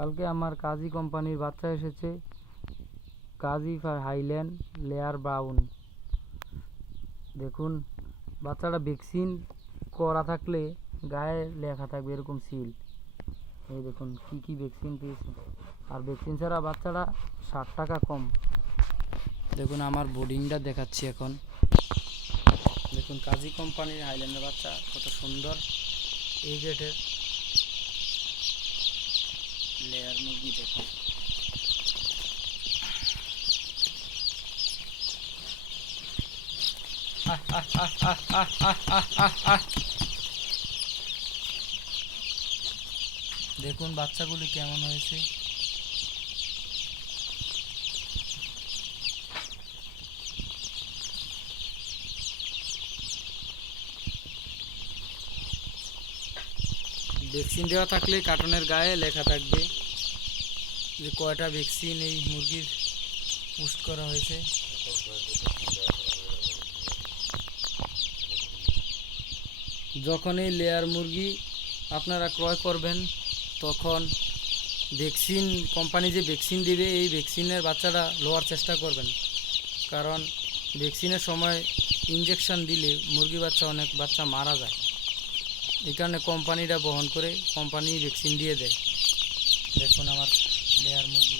কালকে আমার কাজী কোম্পানির বাচ্চা এসেছে, Kazi far highland, layer brown. দেখুন, বাচ্চাটা ভ্যাকসিন করা থাকলে গায়ে লেখা থাকবে এরকম সিল। এই দেখুন, কি কি ভ্যাকসিন পেয়েছে। আর ভ্যাকসিন ছাড়া বাচ্চাটা ষাট টাকা কম। দেখুন, আমার বোর্ডিংটা দেখাচ্ছি এখন। দেখুন, কাজী কোম্পানির হাইল্যান্ডের বাচ্চা কত সুন্দর। এই গেটের লেয়ার মুরগি দেখুন দেখুন বাচ্চাগুলি কেমন হয়েছে। ভ্যাকসিন দেওয়া থাকলে কার্টনের গায়ে লেখা থাকবে যে কয়টা ভ্যাকসিন এই মুরগির পুস্ট করা হয়েছে। যখন এই লেয়ার মুরগি আপনারা ক্রয় করবেন, তখন ভ্যাকসিন কোম্পানি যে ভ্যাকসিন দিবে, এই ভ্যাকসিনের বাচ্চাটা লোয়ার চেষ্টা করবেন। কারণ ভ্যাকসিনের সময় ইঞ্জেকশন দিলে মুরগি বাচ্চা অনেক বাচ্চা মারা যায়। এই কারণে কোম্পানিটা বহন করে কোম্পানি ভ্যাকসিন দিয়ে দেয়। দেখুন আমার লেয়ার মুরগি